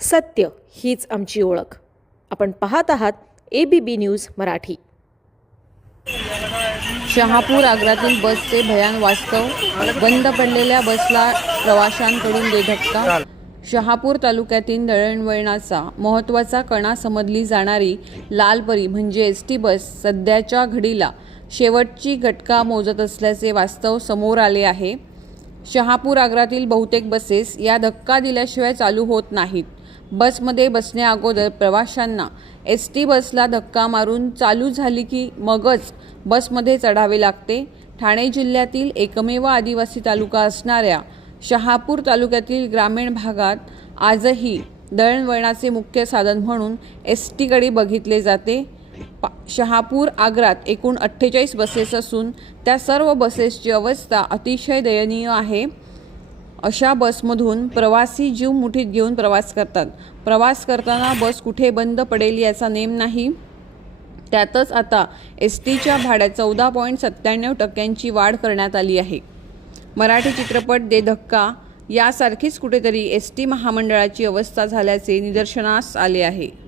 सत्य हीच आमची ओळख. आपण पाहत आहात A B P news Marathi. Shahapur आग्रातील बसचे भयान वास्तव बंद पडलेल्या बसला प्रवाशांकडून बेधक्का. शहापूर तालुक्यातील दळणवळणाचा महत्त्वाचा कणा समजली जाणारी लालपरी म्हणजे एस टी बस सध्याच्या घडीला शेवटची घटका मोजत असल्याचे वास्तव समोर आले आहे. शहापूर आग्रातील बहुतेक बसेस या धक्का दिल्याशिवाय चालू होत नाहीत. बसमध्ये बसण्याअगोदर प्रवाशांना एस टी बसला धक्का मारून चालू झाली की मगच बसमध्ये चढावे लागते. ठाणे जिल्ह्यातील एकमेव आदिवासी तालुका असणाऱ्या शहापूर तालुक्यातील ग्रामीण भागात आजही दळणवळणाचे मुख्य साधन म्हणून एस टीकडे बघितले जाते. पा शहापूर आग्रात एकूण अठ्ठेचाळीस बसेस असून त्या सर्व बसेसची अवस्था अतिशय दयनीय आहे. अशा बसमधून प्रवासी जीव मुठीत घेऊन प्रवास करतात. प्रवास करताना बस कुठे बंद पडेल याचा नेम नाही. त्यातच आता एस टीच्या भाड्यात चौदा पॉईंट सत्त्याण्णव टक्क्यांची वाढ करण्यात आली आहे. मराठी चित्रपट दे धक्का यासारखीच कुठेतरी एस टी महामंडळाची अवस्था झाल्याचे निदर्शनास आले आहे.